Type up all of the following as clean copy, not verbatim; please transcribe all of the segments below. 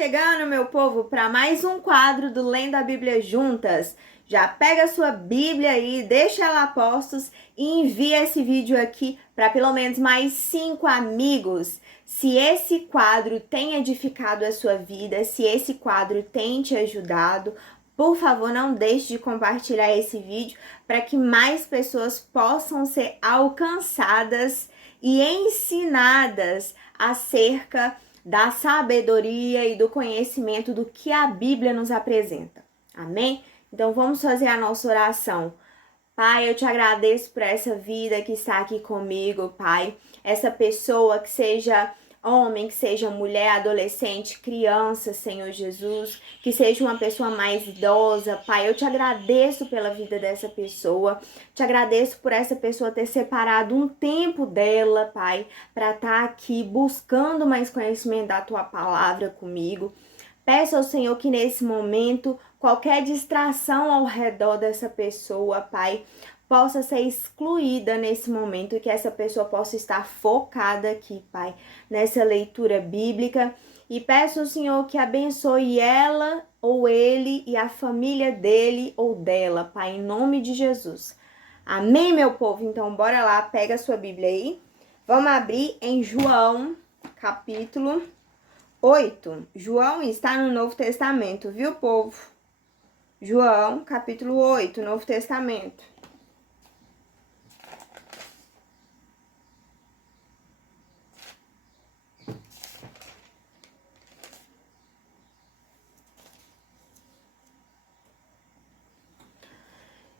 chegando, meu povo, para mais um quadro do Lendo a Bíblia Juntas. Já pega a sua Bíblia aí, deixa ela a postos e envia esse vídeo aqui para pelo menos mais 5 amigos. Se esse quadro tem edificado a sua vida, se esse quadro tem te ajudado, por favor, não deixe de compartilhar esse vídeo para que mais pessoas possam ser alcançadas e ensinadas acerca da sabedoria e do conhecimento do que a Bíblia nos apresenta. Amém? Então vamos fazer a nossa oração. Pai, eu te agradeço por essa vida que está aqui comigo, Pai. Essa pessoa que seja homem, que seja mulher, adolescente, criança, Senhor Jesus, que seja uma pessoa mais idosa, Pai, eu te agradeço pela vida dessa pessoa, te agradeço por essa pessoa ter separado um tempo dela, Pai, para estar aqui buscando mais conhecimento da Tua palavra comigo. Peço ao Senhor que nesse momento, qualquer distração ao redor dessa pessoa, Pai, possa ser excluída nesse momento e que essa pessoa possa estar focada aqui, Pai, nessa leitura bíblica. E peço ao Senhor que abençoe ela ou ele e a família dele ou dela, Pai, em nome de Jesus. Amém, meu povo? Então, bora lá, pega a sua Bíblia aí. Vamos abrir em João, capítulo 8. João está no Novo Testamento, viu, povo? João, capítulo 8, Novo Testamento.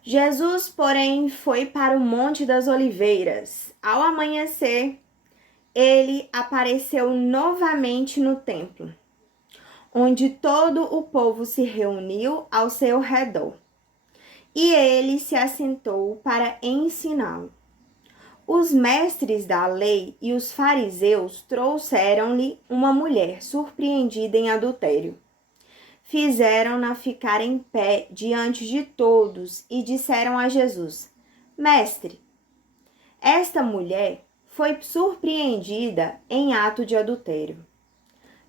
Jesus, porém, foi para o Monte das Oliveiras. Ao amanhecer, ele apareceu novamente no templo, onde todo o povo se reuniu ao seu redor. E ele se assentou para ensiná-lo. Os mestres da lei e os fariseus trouxeram-lhe uma mulher surpreendida em adultério. Fizeram-na ficar em pé diante de todos e disseram a Jesus: Mestre, esta mulher foi surpreendida em ato de adultério.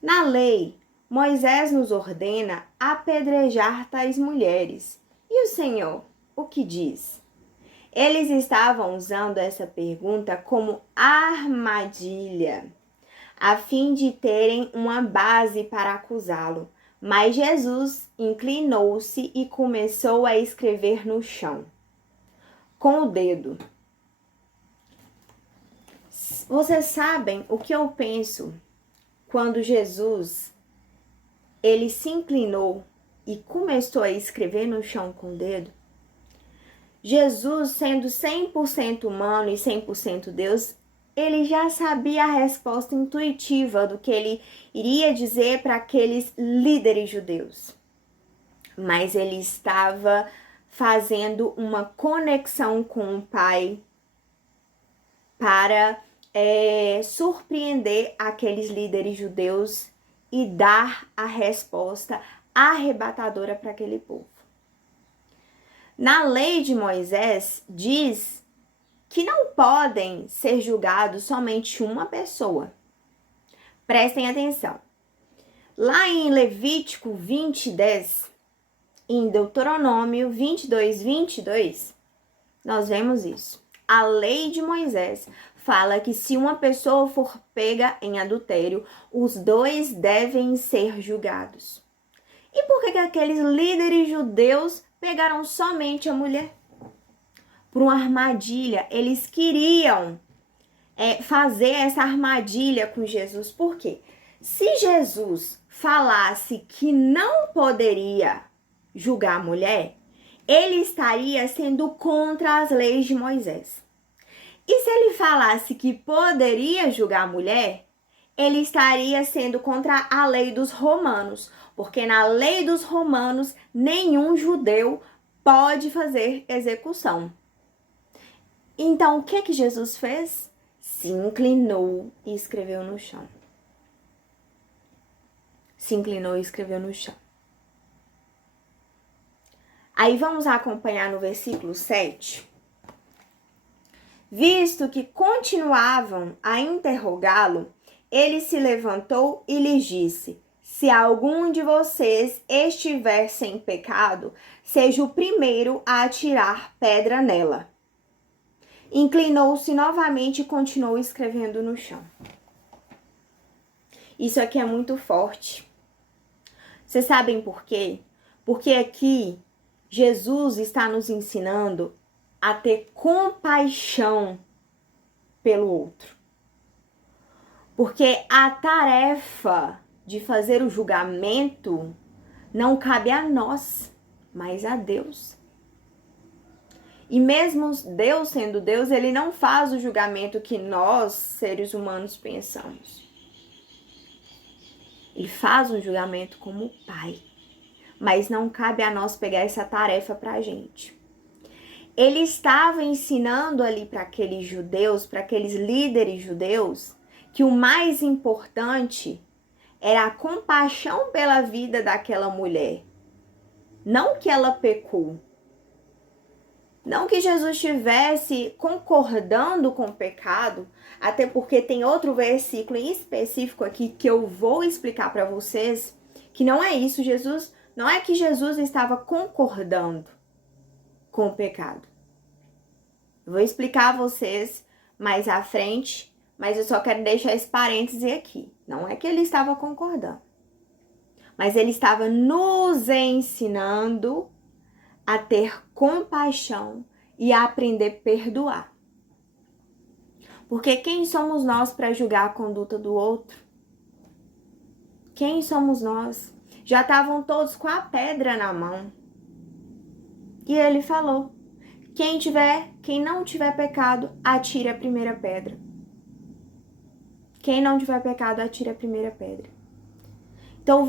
Na lei, Moisés nos ordena apedrejar tais mulheres. E o Senhor, o que diz? Eles estavam usando essa pergunta como armadilha, a fim de terem uma base para acusá-lo. Mas Jesus inclinou-se e começou a escrever no chão, com o dedo. Vocês sabem o que eu penso quando Jesus, ele se inclinou e começou a escrever no chão com o dedo? Jesus, sendo 100% humano e 100% Deus, ele já sabia a resposta intuitiva do que ele iria dizer para aqueles líderes judeus. Mas ele estava fazendo uma conexão com o Pai para surpreender aqueles líderes judeus e dar a resposta arrebatadora para aquele povo. Na lei de Moisés, diz que não podem ser julgados somente uma pessoa. Prestem atenção. Lá em Levítico 20:10, em Deuteronômio 22:22, nós vemos isso. A lei de Moisés fala que se uma pessoa for pega em adultério, os dois devem ser julgados. E por que aqueles líderes judeus pegaram somente a mulher? Por uma armadilha. Eles queriam fazer essa armadilha com Jesus. Por quê? Se Jesus falasse que não poderia julgar a mulher, ele estaria sendo contra as leis de Moisés. E se ele falasse que poderia julgar a mulher, ele estaria sendo contra a lei dos romanos, porque na lei dos romanos nenhum judeu pode fazer execução. Então, o que Jesus fez? Se inclinou e escreveu no chão. Se inclinou e escreveu no chão. Aí vamos acompanhar no versículo 7. Visto que continuavam a interrogá-lo, ele se levantou e lhes disse: se algum de vocês estiver sem pecado, seja o primeiro a atirar pedra nela. Inclinou-se novamente e continuou escrevendo no chão. Isso aqui é muito forte. Vocês sabem por quê? Porque aqui Jesus está nos ensinando a ter compaixão pelo outro. Porque a tarefa de fazer o julgamento não cabe a nós, mas a Deus. E mesmo Deus sendo Deus, ele não faz o julgamento que nós, seres humanos, pensamos. Ele faz um julgamento como Pai. Mas não cabe a nós pegar essa tarefa pra gente. Ele estava ensinando ali para aqueles judeus, para aqueles líderes judeus, que o mais importante era a compaixão pela vida daquela mulher. Não que ela pecou. Não que Jesus estivesse concordando com o pecado, até porque tem outro versículo em específico aqui que eu vou explicar para vocês, que não é isso, não é que Jesus estava concordando com o pecado. Eu vou explicar a vocês mais à frente, mas eu só quero deixar esse parêntese aqui. Não é que ele estava concordando, mas ele estava nos ensinando a ter compaixão e a aprender a perdoar. Porque quem somos nós para julgar a conduta do outro? Quem somos nós? Já estavam todos com a pedra na mão. E ele falou: quem não tiver pecado, atire a primeira pedra. Quem não tiver pecado, atire a primeira pedra. Então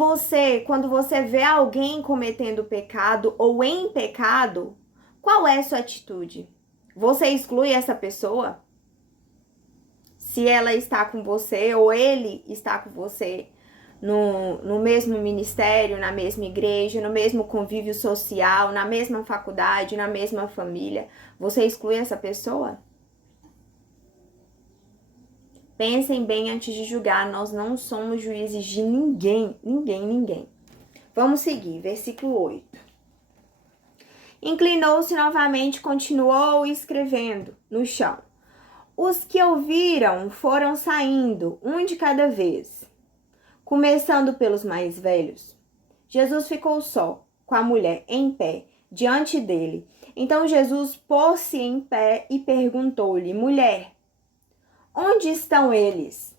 quando você vê alguém cometendo pecado ou em pecado, qual é a sua atitude? Você exclui essa pessoa? Se ela está com você ou ele está com você no mesmo ministério, na mesma igreja, no mesmo convívio social, na mesma faculdade, na mesma família, você exclui essa pessoa? Pensem bem antes de julgar, nós não somos juízes de ninguém. Vamos seguir, versículo 8. Inclinou-se novamente e continuou escrevendo no chão. Os que ouviram foram saindo, um de cada vez, começando pelos mais velhos. Jesus ficou só, com a mulher em pé, diante dele. Então Jesus pôs-se em pé e perguntou-lhe: mulher, onde estão eles?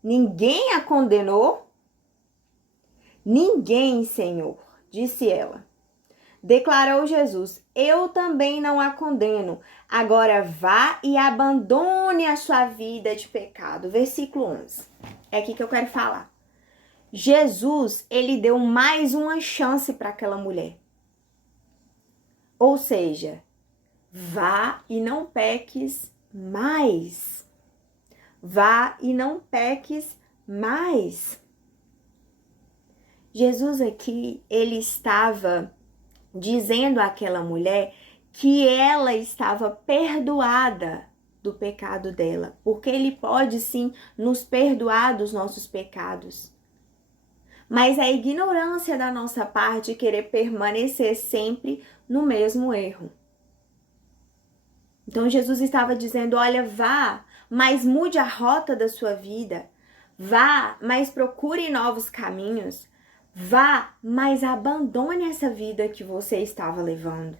Ninguém a condenou? Ninguém, Senhor, disse ela. Declarou Jesus: eu também não a condeno. Agora vá e abandone a sua vida de pecado. Versículo 11. É aqui que eu quero falar. Jesus, ele deu mais uma chance para aquela mulher. Ou seja, vá e não peques mais. Vá e não peques mais. Jesus aqui, ele estava dizendo àquela mulher que ela estava perdoada do pecado dela, porque ele pode sim nos perdoar dos nossos pecados. Mas a ignorância da nossa parte querer permanecer sempre no mesmo erro. Então Jesus estava dizendo: olha, vá, mas mude a rota da sua vida. Vá, mas procure novos caminhos. Vá, mas abandone essa vida que você estava levando.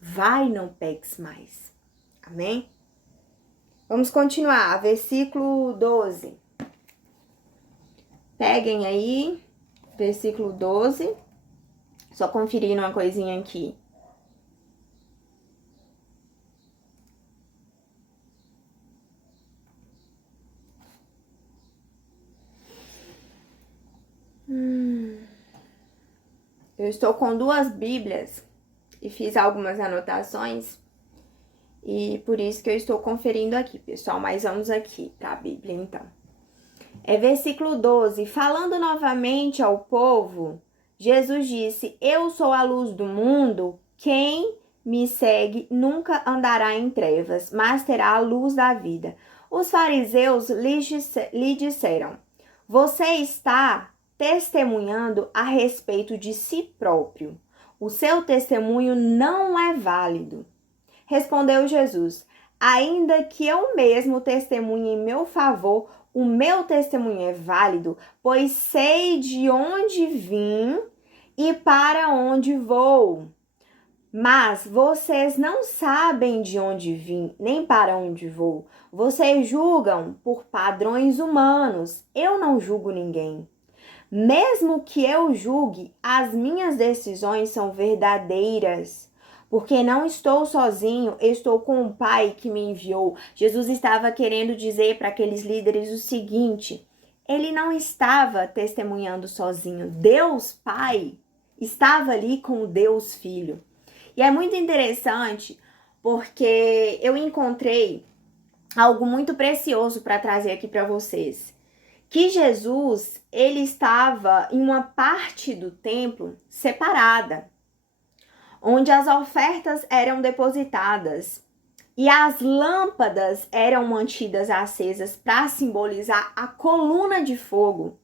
Vá e não peques mais. Amém? Vamos continuar. Versículo 12. Peguem aí, versículo 12. Só conferindo uma coisinha aqui. Eu estou com 2 Bíblias e fiz algumas anotações e por isso que eu estou conferindo aqui, pessoal. Mas vamos aqui para a Bíblia, então. É versículo 12. Falando novamente ao povo, Jesus disse: eu sou a luz do mundo. Quem me segue nunca andará em trevas, mas terá a luz da vida. Os fariseus lhe disseram: você está testemunhando a respeito de si próprio. O seu testemunho não é válido. Respondeu Jesus: ainda que eu mesmo testemunhe em meu favor, o meu testemunho é válido, pois sei de onde vim e para onde vou. Mas vocês não sabem de onde vim, nem para onde vou. Vocês julgam por padrões humanos. Eu não julgo ninguém. Mesmo que eu julgue, as minhas decisões são verdadeiras. Porque não estou sozinho, estou com o Pai que me enviou. Jesus estava querendo dizer para aqueles líderes o seguinte: ele não estava testemunhando sozinho. Deus Pai estava ali com o Deus Filho. E é muito interessante porque eu encontrei algo muito precioso para trazer aqui para vocês. Que Jesus, ele estava em uma parte do templo separada, onde as ofertas eram depositadas e as lâmpadas eram mantidas acesas para simbolizar a coluna de fogo.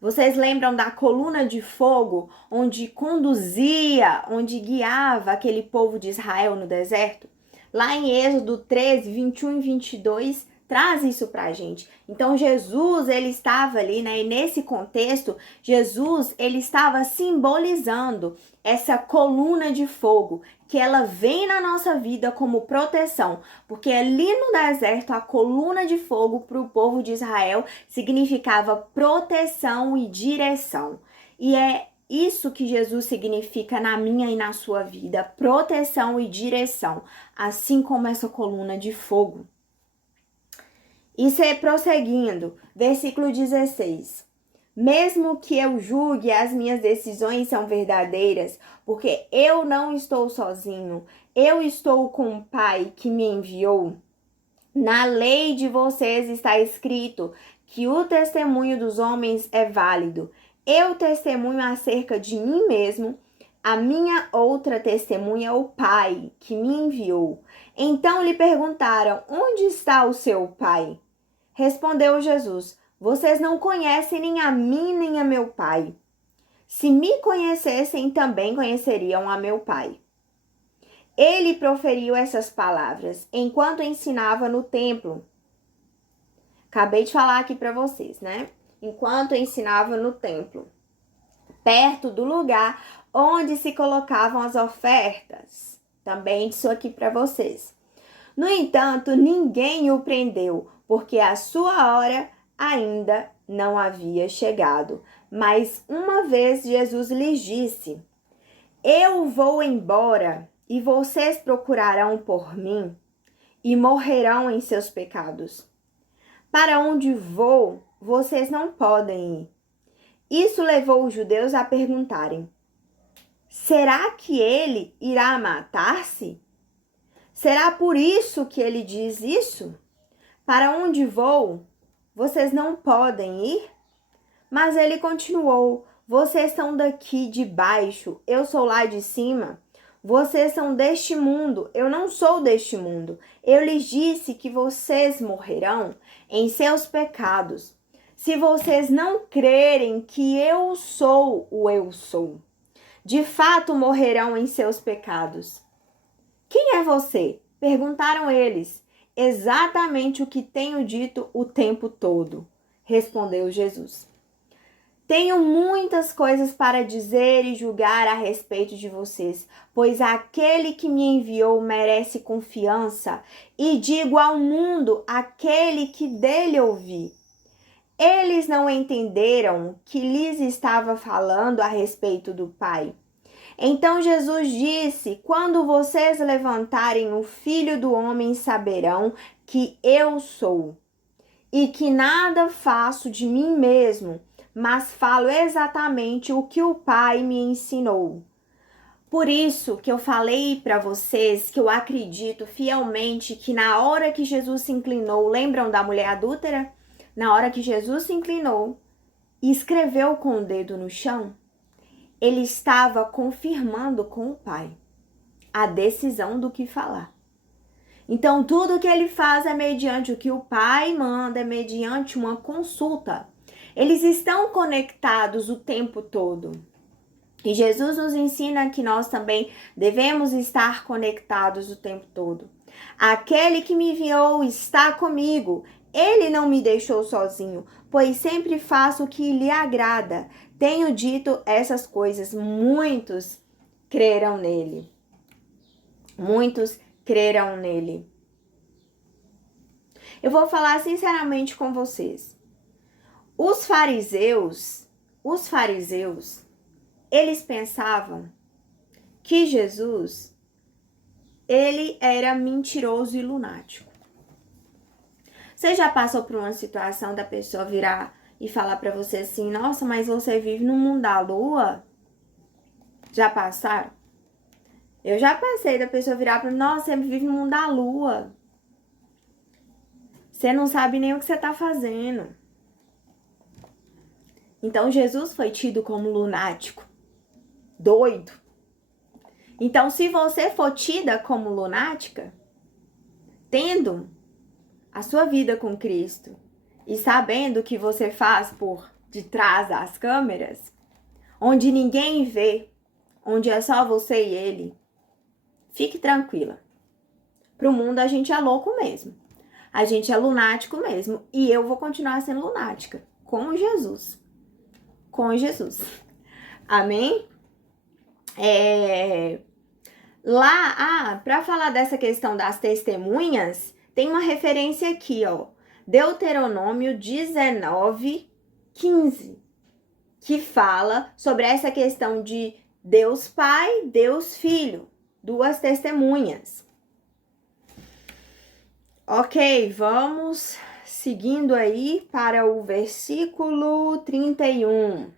Vocês lembram da coluna de fogo onde conduzia, onde guiava aquele povo de Israel no deserto? Lá em Êxodo 13, 21 e 22, traz isso pra gente. Então, Jesus, ele estava ali, né? E nesse contexto, Jesus, ele estava simbolizando essa coluna de fogo, que ela vem na nossa vida como proteção, porque ali no deserto a coluna de fogo para o povo de Israel significava proteção e direção. E é isso que Jesus significa na minha e na sua vida, proteção e direção, assim como essa coluna de fogo. E prosseguindo, versículo 16. Mesmo que eu julgue, as minhas decisões são verdadeiras, porque eu não estou sozinho, eu estou com o Pai que me enviou. Na lei de vocês está escrito que o testemunho dos homens é válido. Eu testemunho acerca de mim mesmo, a minha outra testemunha é o Pai que me enviou. Então lhe perguntaram: onde está o seu Pai? Respondeu Jesus: vocês não conhecem nem a mim nem a meu Pai. Se me conhecessem, também conheceriam a meu Pai. Ele proferiu essas palavras enquanto ensinava no templo. Acabei de falar aqui para vocês, né? Enquanto ensinava no templo, perto do lugar onde se colocavam as ofertas. Também disse aqui para vocês. No entanto, ninguém o prendeu, porque a sua hora ainda não havia chegado. Mas uma vez Jesus lhes disse: eu vou embora e vocês procurarão por mim e morrerão em seus pecados. Para onde vou, vocês não podem ir. Isso levou os judeus a perguntarem: será que ele irá matar-se? Será por isso que ele diz isso? Para onde vou, vocês não podem ir? Mas ele continuou: vocês são daqui de baixo, eu sou lá de cima. Vocês são deste mundo, eu não sou deste mundo. Eu lhes disse que vocês morrerão em seus pecados. Se vocês não crerem que eu sou o eu sou, de fato morrerão em seus pecados. Quem é você? Perguntaram eles. Exatamente o que tenho dito o tempo todo, respondeu Jesus. Tenho muitas coisas para dizer e julgar a respeito de vocês, pois aquele que me enviou merece confiança, e digo ao mundo aquele que dele ouvi. Eles não entenderam que lhes estava falando a respeito do Pai. Então Jesus disse: quando vocês levantarem o Filho do Homem, saberão que eu sou, e que nada faço de mim mesmo, mas falo exatamente o que o Pai me ensinou. Por isso que eu falei para vocês que eu acredito fielmente que na hora que Jesus se inclinou, lembram da mulher adúltera? Na hora que Jesus se inclinou e escreveu com o dedo no chão, ele estava confirmando com o Pai a decisão do que falar. Então, tudo que ele faz é mediante o que o Pai manda, é mediante uma consulta. Eles estão conectados o tempo todo. E Jesus nos ensina que nós também devemos estar conectados o tempo todo. Aquele que me enviou está comigo. Ele não me deixou sozinho, pois sempre faço o que lhe agrada. Tenho dito essas coisas, muitos crerão nele. Muitos crerão nele. Eu vou falar sinceramente com vocês. Os fariseus, eles pensavam que Jesus, ele era mentiroso e lunático. Você já passou por uma situação da pessoa virar e falar pra você assim, nossa, mas você vive no mundo da lua? Já passaram? Eu já passei da pessoa virar pra mim, nossa, você vive no mundo da lua. Você não sabe nem o que você tá fazendo. Então, Jesus foi tido como lunático, doido. Então, se você for tida como lunática, tendo a sua vida com Cristo e sabendo o que você faz por detrás das câmeras, onde ninguém vê, onde é só você e ele, fique tranquila. Pro mundo a gente é louco mesmo. A gente é lunático mesmo. E eu vou continuar sendo lunática. Com Jesus. Com Jesus. Amém? Para falar dessa questão das testemunhas, tem uma referência aqui, ó. Deuteronômio 19:15, que fala sobre essa questão de Deus Pai, Deus Filho, duas testemunhas. Ok, vamos seguindo aí para o versículo 31.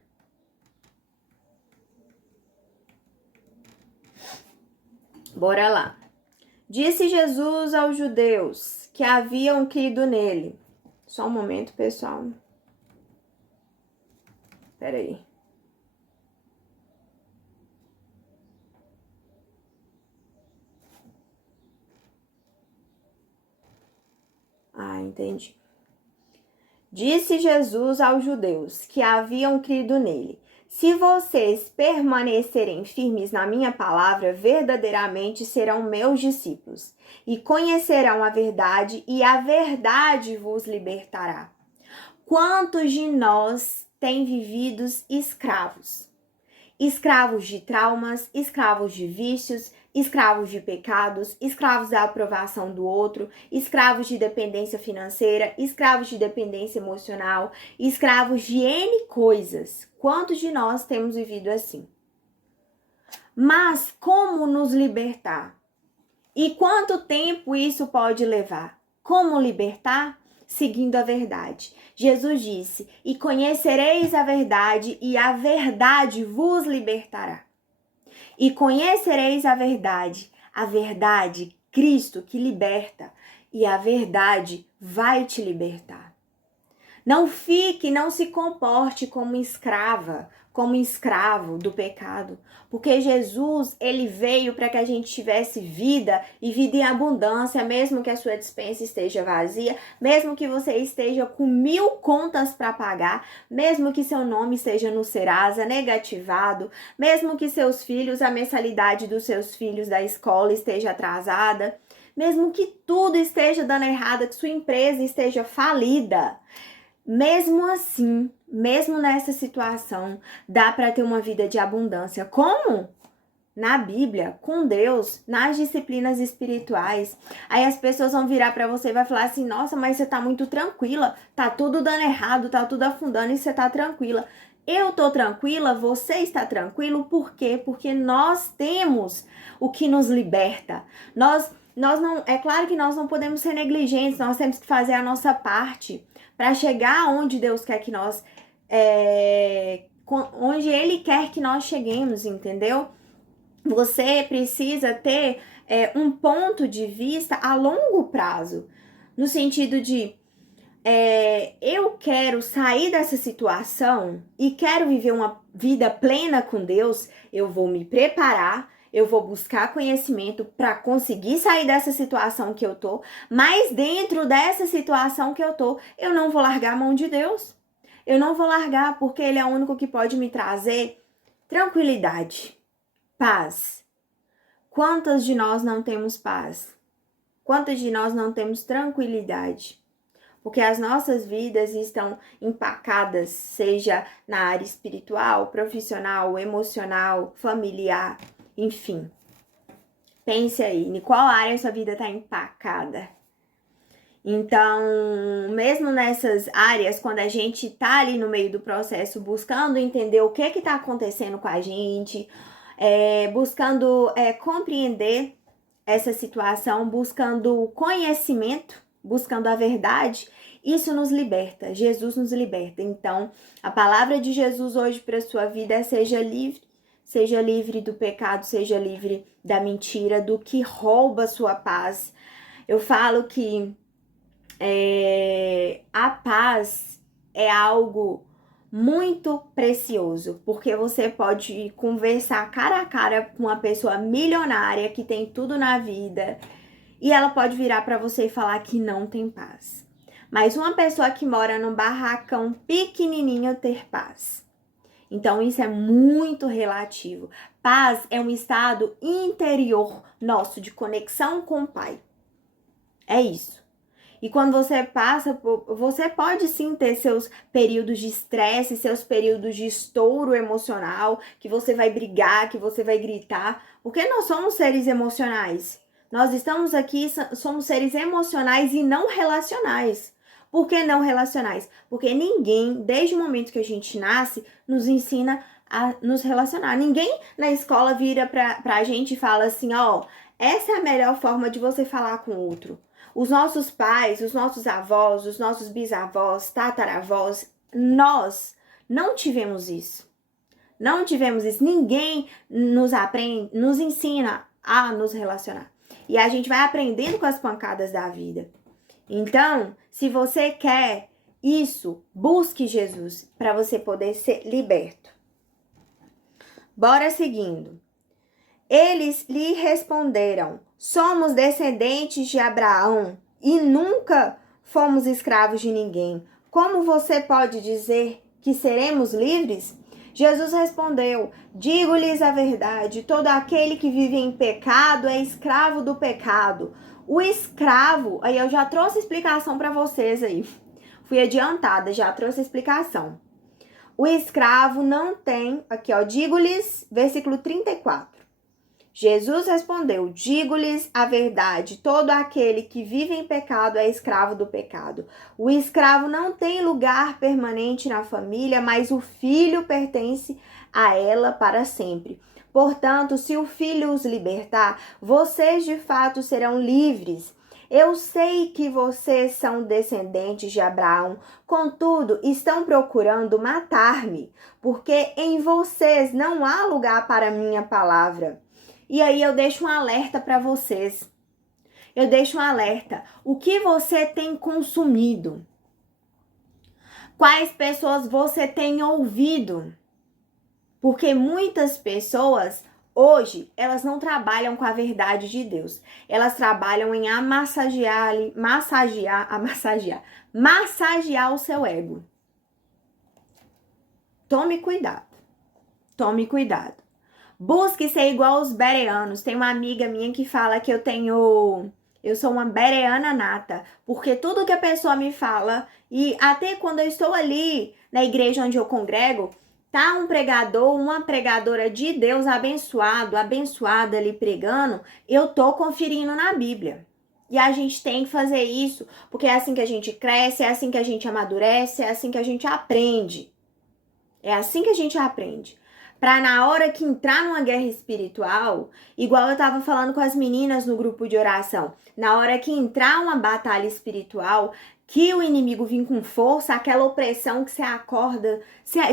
Bora lá. Disse Jesus aos judeus que haviam crido nele. Só um momento, pessoal. Espera aí. Entendi. Disse Jesus aos judeus que haviam crido nele: se vocês permanecerem firmes na minha palavra, verdadeiramente serão meus discípulos, e conhecerão a verdade, e a verdade vos libertará. Quantos de nós têm vivido escravos? Escravos de traumas, escravos de vícios, escravos de pecados, escravos da aprovação do outro, escravos de dependência financeira, escravos de dependência emocional, escravos de N coisas. Quantos de nós temos vivido assim? Mas como nos libertar? E quanto tempo isso pode levar? Como libertar? Seguindo a verdade. Jesus disse: e conhecereis a verdade, e a verdade vos libertará. E conhecereis a verdade, Cristo que liberta, e a verdade vai te libertar. Não se comporte como escrava, como escravo do pecado, porque Jesus, ele veio para que a gente tivesse vida e vida em abundância, mesmo que a sua despensa esteja vazia, mesmo que você esteja com 1000 contas para pagar, mesmo que seu nome esteja no Serasa negativado, mesmo que seus filhos, a mensalidade dos seus filhos da escola esteja atrasada, mesmo que tudo esteja dando errado, que sua empresa esteja falida. Mesmo assim, mesmo nessa situação, dá para ter uma vida de abundância. Como? Na Bíblia, com Deus, nas disciplinas espirituais. Aí as pessoas vão virar para você e vai falar assim: nossa, mas você tá muito tranquila, tá tudo dando errado, tá tudo afundando e você tá tranquila. Eu tô tranquila, você está tranquilo, por quê? Porque nós temos o que nos liberta. Nós não, é claro que nós não podemos ser negligentes, nós temos que fazer a nossa parte para chegar onde Deus quer que nós, onde Ele quer que nós cheguemos, entendeu? Você precisa ter um ponto de vista a longo prazo, no sentido de eu quero sair dessa situação e quero viver uma vida plena com Deus, eu vou me preparar, eu vou buscar conhecimento para conseguir sair dessa situação que eu tô, mas dentro dessa situação que eu tô, eu não vou largar a mão de Deus. Eu não vou largar porque Ele é o único que pode me trazer tranquilidade, paz. Quantas de nós não temos paz? Quantas de nós não temos tranquilidade? Porque as nossas vidas estão empacadas, seja na área espiritual, profissional, emocional, familiar, enfim. Pense aí, em qual área sua vida está empacada? Então, mesmo nessas áreas, quando a gente tá ali no meio do processo, buscando entender o que tá acontecendo com a gente, buscando compreender essa situação, buscando conhecimento, buscando a verdade, isso nos liberta, Jesus nos liberta. Então, a palavra de Jesus hoje para sua vida é seja livre do pecado, seja livre da mentira, do que rouba sua paz. Eu falo que a paz é algo muito precioso, porque você pode conversar cara a cara com uma pessoa milionária que tem tudo na vida e ela pode virar para você e falar que não tem paz. Mas uma pessoa que mora num barracão pequenininho ter paz. Então isso é muito relativo. Paz é um estado interior nosso de conexão com o Pai. É isso. E quando você passa, você pode sim ter seus períodos de estresse, seus períodos de estouro emocional, que você vai brigar, que você vai gritar, porque nós somos seres emocionais. Nós estamos aqui, somos seres emocionais e não relacionais. Por que não relacionais? Porque ninguém, desde o momento que a gente nasce, nos ensina a nos relacionar. Ninguém na escola vira pra gente e fala assim, ó, essa é a melhor forma de você falar com o outro. Os nossos pais, os nossos avós, os nossos bisavós, tataravós, nós não tivemos isso. Não tivemos isso. Ninguém nos ensina a nos relacionar. E a gente vai aprendendo com as pancadas da vida. Então, se você quer isso, busque Jesus para você poder ser liberto. Bora seguindo. Eles lhe responderam: somos descendentes de Abraão e nunca fomos escravos de ninguém. Como você pode dizer que seremos livres? Jesus respondeu: digo-lhes a verdade, todo aquele que vive em pecado é escravo do pecado. O escravo, aí eu já trouxe explicação para vocês aí. Fui adiantada, já trouxe explicação. O escravo não tem, aqui ó, digo-lhes, versículo 34. Jesus respondeu: digo-lhes a verdade, todo aquele que vive em pecado é escravo do pecado. O escravo não tem lugar permanente na família, mas o filho pertence a ela para sempre. Portanto, se o filho os libertar, vocês de fato serão livres. Eu sei que vocês são descendentes de Abraão, contudo, estão procurando matar-me, porque em vocês não há lugar para minha palavra. E aí eu deixo um alerta para vocês. Eu deixo um alerta. O que você tem consumido? Quais pessoas você tem ouvido? Porque muitas pessoas hoje, elas não trabalham com a verdade de Deus. Elas trabalham em massagear o seu ego. Tome cuidado. Tome cuidado. Busque ser igual aos bereanos. Tem uma amiga minha que fala que eu sou uma bereana nata, porque tudo que a pessoa me fala, e até quando eu estou ali na igreja onde eu congrego, tá um pregador, uma pregadora de Deus abençoada ali pregando, eu tô conferindo na Bíblia. E a gente tem que fazer isso, porque é assim que a gente cresce, é assim que a gente amadurece, é assim que a gente aprende. É assim que a gente aprende. Pra na hora que entrar numa guerra espiritual, igual eu tava falando com as meninas no grupo de oração, na hora que entrar uma batalha espiritual, que o inimigo vir com força, aquela opressão que você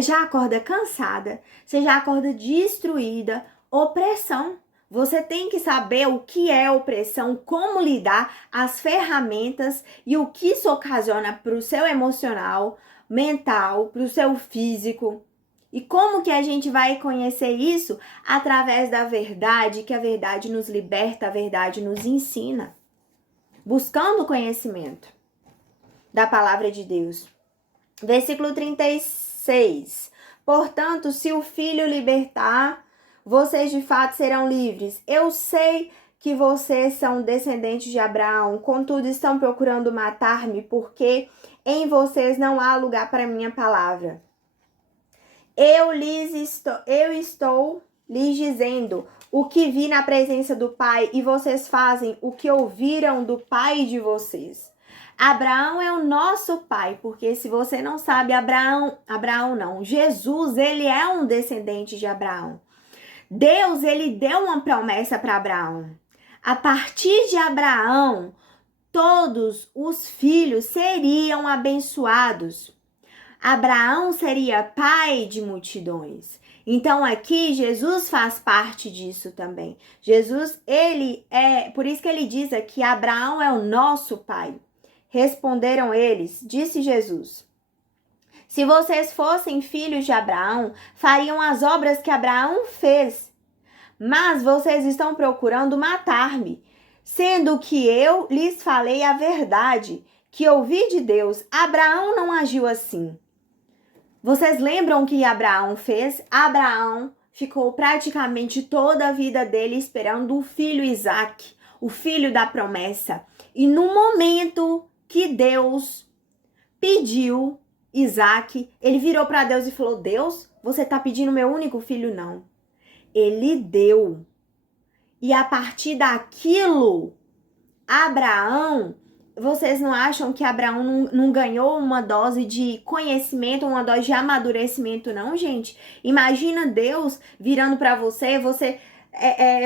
já acorda cansada, você já acorda destruída, opressão. Você tem que saber o que é opressão, como lidar, as ferramentas e o que isso ocasiona pro seu emocional, mental, pro seu físico. E como que a gente vai conhecer isso? Através da verdade, que a verdade nos liberta, a verdade nos ensina. Buscando o conhecimento da palavra de Deus. Versículo 36. Portanto, se o Filho libertar, vocês de fato serão livres. Eu sei que vocês são descendentes de Abraão, contudo estão procurando matar-me, porque em vocês não há lugar para minha palavra. Eu estou lhes dizendo o que vi na presença do Pai, e vocês fazem o que ouviram do pai de vocês. Abraão é o nosso pai, porque se você não sabe, Abraão não, Jesus, ele é um descendente de Abraão. Deus, ele deu uma promessa para Abraão. A partir de Abraão, todos os filhos seriam abençoados. Abraão seria pai de multidões. Então aqui Jesus faz parte disso também. Jesus, por isso que ele diz aqui, Abraão é o nosso pai. Responderam eles, disse Jesus: se vocês fossem filhos de Abraão, fariam as obras que Abraão fez. Mas vocês estão procurando matar-me, sendo que eu lhes falei a verdade, que ouvi de Deus. Abraão não agiu assim. Vocês lembram o que Abraão fez? Abraão ficou praticamente toda a vida dele esperando o filho Isaque, o filho da promessa. E no momento que Deus pediu Isaque, ele virou para Deus e falou: Deus, você está pedindo meu único filho? Não. Ele deu. E a partir daquilo, Abraão, vocês não acham que Abraão não ganhou uma dose de conhecimento, uma dose de amadurecimento, não, gente? Imagina Deus virando para você,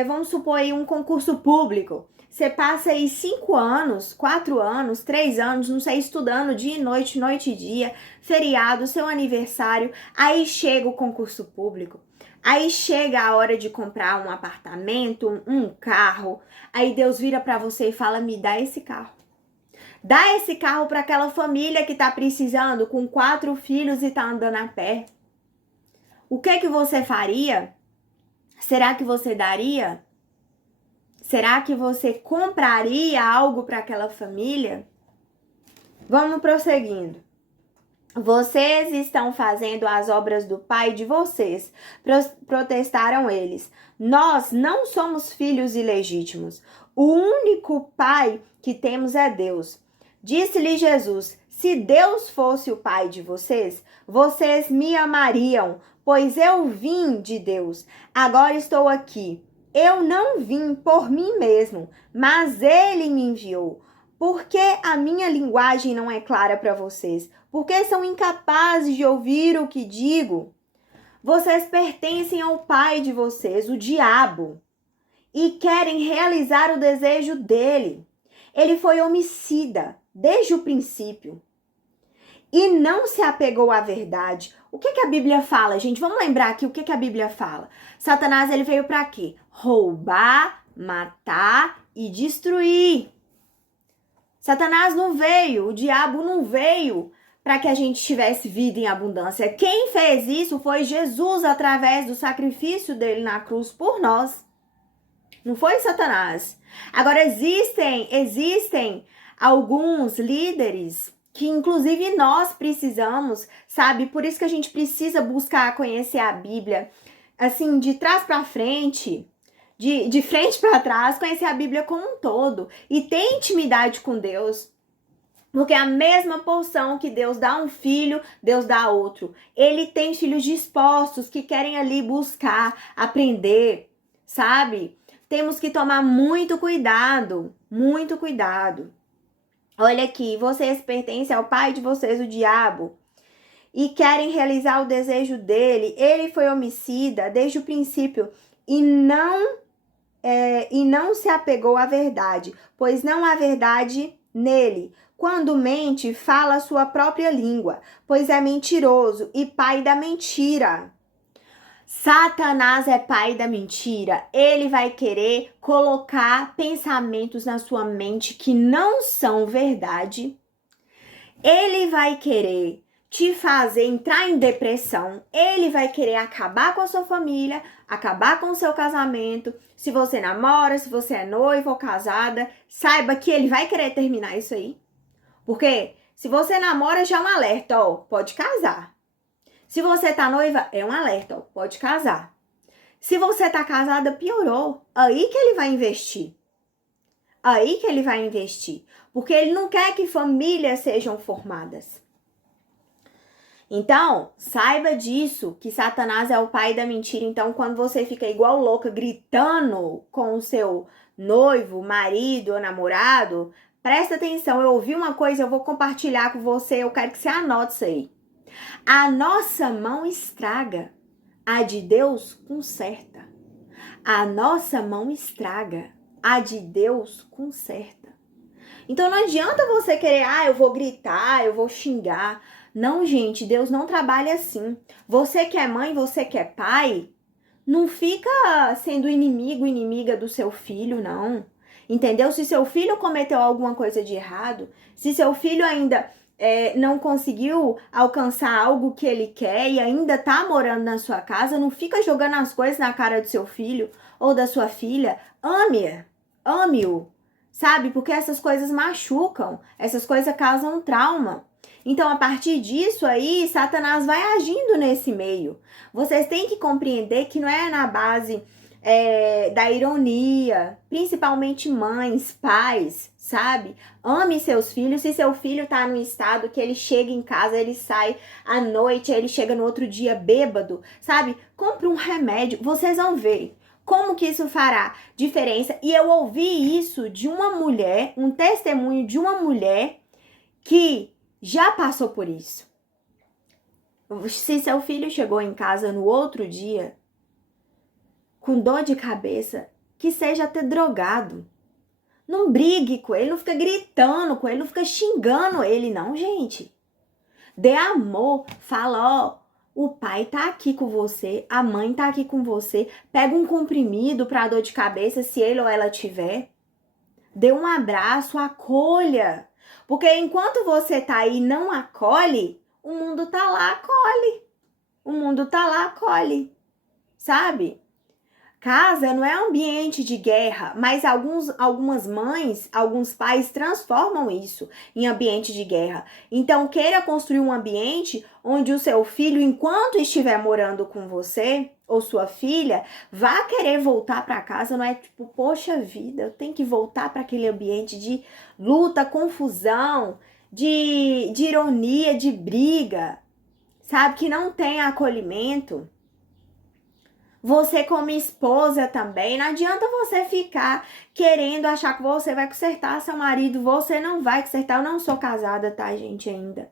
vamos supor aí um concurso público. Você passa aí 5 anos, 4 anos, 3 anos, não sei, estudando dia e noite, noite e dia, feriado, seu aniversário, aí chega o concurso público. Aí chega a hora de comprar um apartamento, um carro, aí Deus vira para você e fala: me dá esse carro. Dá esse carro para aquela família que tá precisando, com 4 filhos e tá andando a pé. O que você faria? Será que você daria? Será que você compraria algo para aquela família? Vamos prosseguindo. Vocês estão fazendo as obras do pai de vocês, protestaram eles. Nós não somos filhos ilegítimos. O único pai que temos é Deus. Disse-lhe Jesus: se Deus fosse o pai de vocês, vocês me amariam, pois eu vim de Deus. Agora estou aqui. Eu não vim por mim mesmo, mas ele me enviou. Por que a minha linguagem não é clara para vocês? Por que são incapazes de ouvir o que digo? Vocês pertencem ao pai de vocês, o diabo, e querem realizar o desejo dele. Ele foi homicida desde o princípio e não se apegou à verdade. O que a Bíblia fala, gente? Vamos lembrar aqui o que a Bíblia fala. Satanás, ele veio para quê? Roubar, matar e destruir. Satanás não veio, o diabo não veio para que a gente tivesse vida em abundância. Quem fez isso foi Jesus através do sacrifício dele na cruz por nós. Não foi Satanás. Agora existem alguns líderes que inclusive nós precisamos, sabe? Por isso que a gente precisa buscar conhecer a Bíblia, assim, de trás para frente, de frente para trás, conhecer a Bíblia como um todo e ter intimidade com Deus. Porque a mesma porção que Deus dá a um filho, Deus dá a outro. Ele tem filhos dispostos que querem ali buscar, aprender, sabe? Temos que tomar muito cuidado, muito cuidado. Olha aqui, vocês pertencem ao pai de vocês, o diabo, e querem realizar o desejo dele. Ele foi homicida desde o princípio e não se apegou à verdade, pois não há verdade nele. Quando mente, fala a sua própria língua, pois é mentiroso e pai da mentira. Satanás é pai da mentira. Ele vai querer colocar pensamentos na sua mente que não são verdade. Ele vai querer te fazer entrar em depressão. Ele vai querer acabar com a sua família, acabar com o seu casamento. Se você namora, se você é noiva ou casada, saiba que ele vai querer terminar isso aí. Porque Se você namora, já é um alerta, ó, pode casar. Se você tá noiva, é um alerta, ó, pode casar. Se você tá casada, piorou. Aí que ele vai investir. Aí que ele vai investir. Porque ele não quer que famílias sejam formadas. Então, saiba disso, que Satanás é o pai da mentira. Então, quando você fica igual louca, gritando com o seu noivo, marido ou namorado, presta atenção. Eu ouvi uma coisa, eu vou compartilhar com você. Eu quero que você anote isso aí. A nossa mão estraga, a de Deus conserta. A nossa mão estraga, a de Deus conserta. Então não adianta você querer, eu vou gritar, eu vou xingar. Não, gente, Deus não trabalha assim. Você que é mãe, você que é pai, não fica sendo inimiga do seu filho, não. Entendeu? Se seu filho cometeu alguma coisa de errado, se seu filho ainda não conseguiu alcançar algo que ele quer e ainda tá morando na sua casa, não fica jogando as coisas na cara do seu filho ou da sua filha. Ame-o, sabe? Porque essas coisas machucam, essas coisas causam trauma. Então, a partir disso aí, Satanás vai agindo nesse meio. Vocês têm que compreender que não é na base da ironia, principalmente mães, pais, sabe? Ame seus filhos. Se seu filho tá no estado que ele chega em casa, ele sai à noite, ele chega no outro dia bêbado, sabe? Compre um remédio, vocês vão ver como que isso fará diferença. E eu ouvi isso de uma mulher, um testemunho de uma mulher que já passou por isso. Se seu filho chegou em casa no outro dia com dor de cabeça, que seja até drogado. Não brigue com ele, não fica gritando com ele, não fica xingando ele, não, gente. Dê amor, fala, o pai tá aqui com você, a mãe tá aqui com você, pega um comprimido pra dor de cabeça, se ele ou ela tiver. Dê um abraço, acolha. Porque enquanto você tá aí e não acolhe, o mundo tá lá, acolhe. O mundo tá lá, acolhe. Sabe? Casa não é ambiente de guerra, mas algumas mães, alguns pais transformam isso em ambiente de guerra. Então, queira construir um ambiente onde o seu filho, enquanto estiver morando com você, ou sua filha, vá querer voltar para casa, não é tipo, poxa vida, eu tenho que voltar para aquele ambiente de luta, confusão, de ironia, de briga, sabe? Que não tem acolhimento. Você como esposa também, não adianta você ficar querendo achar que você vai consertar seu marido, você não vai consertar. Eu não sou casada, tá, gente, ainda.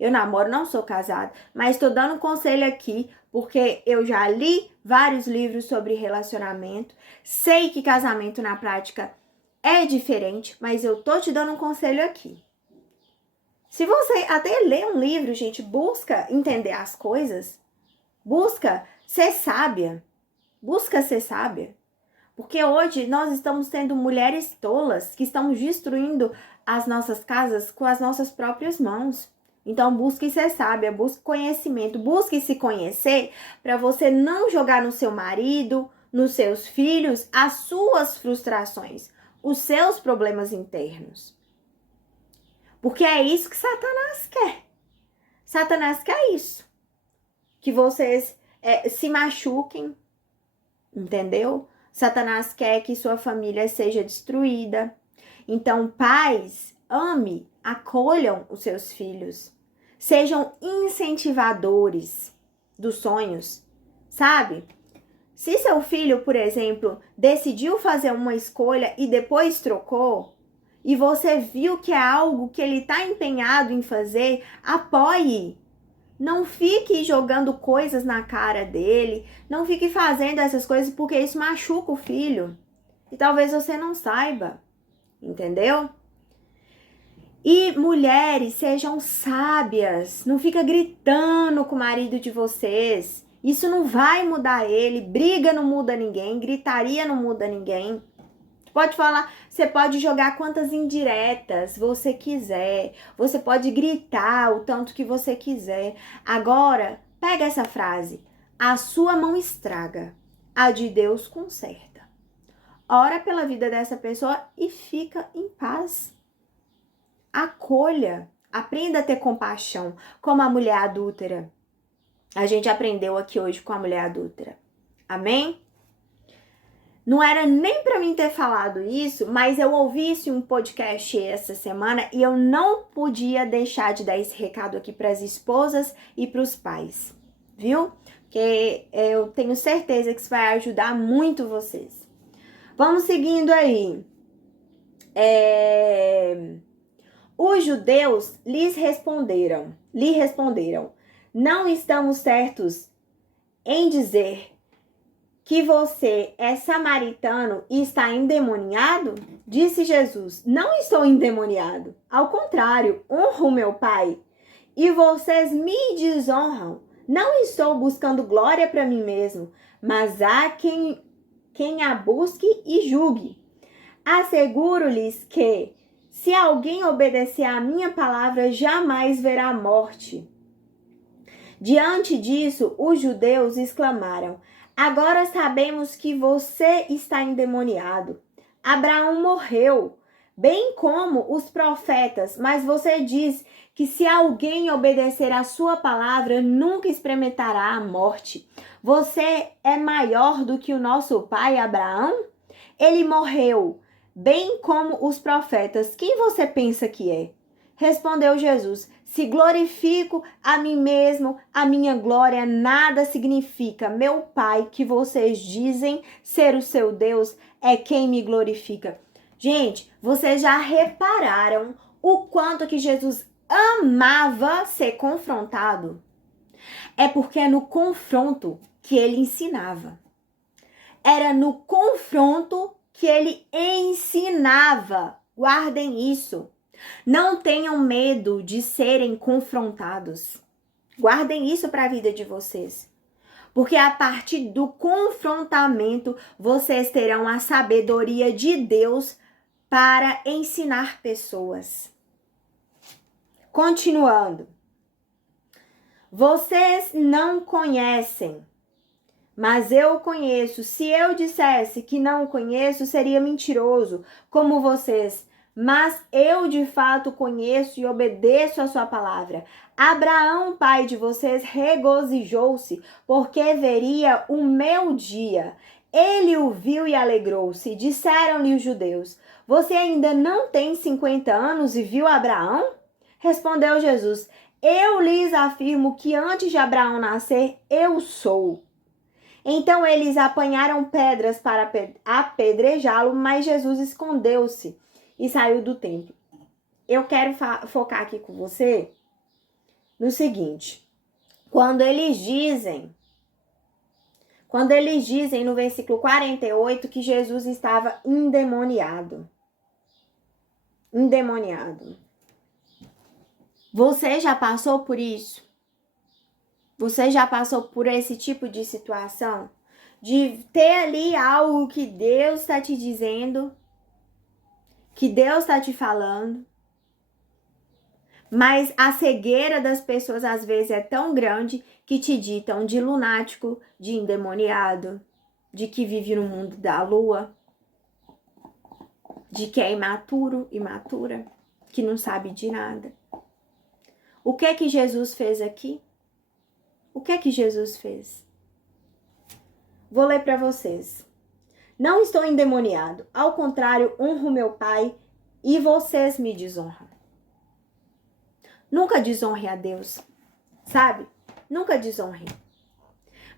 Eu namoro, não sou casada, mas tô dando conselho aqui, porque eu já li vários livros sobre relacionamento, sei que casamento na prática é diferente, mas eu tô te dando um conselho aqui. Se você até ler um livro, gente, busca entender as coisas, busca ser sábia. Busca ser sábia. Porque hoje nós estamos tendo mulheres tolas que estão destruindo as nossas casas com as nossas próprias mãos. Então busque ser sábia, busque conhecimento, busque se conhecer para você não jogar no seu marido, nos seus filhos, as suas frustrações, os seus problemas internos. Porque é isso que Satanás quer. Satanás quer isso. Que vocês se machuquem. Entendeu? Satanás quer que sua família seja destruída. Então, pais, ame, acolham os seus filhos. Sejam incentivadores dos sonhos, sabe? Se seu filho, por exemplo, decidiu fazer uma escolha e depois trocou, e você viu que é algo que ele está empenhado em fazer, apoie. Não fique jogando coisas na cara dele, não fique fazendo essas coisas porque isso machuca o filho. E talvez você não saiba, entendeu? E mulheres, sejam sábias, não fica gritando com o marido de vocês. Isso não vai mudar ele, briga não muda ninguém, gritaria não muda ninguém. Pode falar, você pode jogar quantas indiretas você quiser, você pode gritar o tanto que você quiser. Agora, pega essa frase, a sua mão estraga, a de Deus conserta. Ora pela vida dessa pessoa e fica em paz. Acolha Aprenda a ter compaixão, como a mulher adúltera. A gente aprendeu aqui hoje com a mulher adúltera. Amém? Não era nem para mim ter falado isso, mas eu ouvi isso em um podcast essa semana e eu não podia deixar de dar esse recado aqui para as esposas e para os pais, viu? Porque eu tenho certeza que isso vai ajudar muito vocês. Vamos seguindo aí. Os judeus lhe responderam, não estamos certos em dizer que você é samaritano e está endemoniado? Disse Jesus, não estou endemoniado. Ao contrário, honro meu Pai. E vocês me desonram. Não estou buscando glória para mim mesmo, mas há quem a busque e julgue. Asseguro-lhes que, se alguém obedecer à minha palavra, jamais verá morte. Diante disso, os judeus exclamaram, agora sabemos que você está endemoniado. Abraão morreu, bem como os profetas, mas você diz que se alguém obedecer à sua palavra, nunca experimentará a morte. Você é maior do que o nosso pai Abraão? Ele morreu, bem como os profetas. Quem você pensa que é? Respondeu Jesus, se glorifico a mim mesmo, a minha glória nada significa. Meu Pai, que vocês dizem ser o seu Deus, é quem me glorifica. Gente, vocês já repararam o quanto que Jesus amava ser confrontado? É porque é no confronto que ele ensinava. Era no confronto que ele ensinava. Guardem isso. Não tenham medo de serem confrontados. Guardem isso para a vida de vocês. Porque a partir do confrontamento, vocês terão a sabedoria de Deus para ensinar pessoas. Continuando. Vocês não conhecem, mas eu conheço. Se eu dissesse que não conheço, seria mentiroso, como vocês. Mas eu de fato conheço e obedeço a sua palavra. Abraão, pai de vocês, regozijou-se, porque veria o meu dia. Ele o viu e alegrou-se. Disseram-lhe os judeus, você ainda não tem 50 anos e viu Abraão? Respondeu Jesus, eu lhes afirmo que antes de Abraão nascer, eu sou. Então eles apanharam pedras para apedrejá-lo, mas Jesus escondeu-se e saiu do templo. Eu quero focar aqui com você no seguinte. Quando eles dizem no versículo 48 que Jesus estava endemoniado. Você já passou por isso? Você já passou por esse tipo de situação? De ter ali algo que Deus está te dizendo, que Deus está te falando, mas a cegueira das pessoas às vezes é tão grande que te ditam de lunático, de endemoniado, de que vive no mundo da lua, de que é imaturo, imatura, que não sabe de nada. O que é que Jesus fez aqui? O que é que Jesus fez? Vou ler para vocês. Não estou endemoniado, ao contrário, honro meu Pai e vocês me desonram. Nunca desonre a Deus, sabe? Nunca desonre.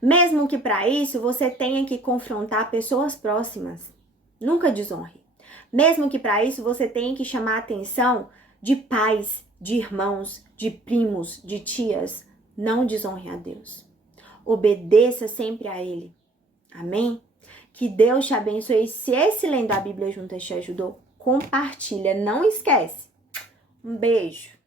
Mesmo que para isso você tenha que confrontar pessoas próximas, nunca desonre. Mesmo que para isso você tenha que chamar a atenção de pais, de irmãos, de primos, de tias, não desonre a Deus. Obedeça sempre a Ele. Amém? Que Deus te abençoe. Se esse Lendo a Bíblia Juntas te ajudou, compartilha. Não esquece. Um beijo.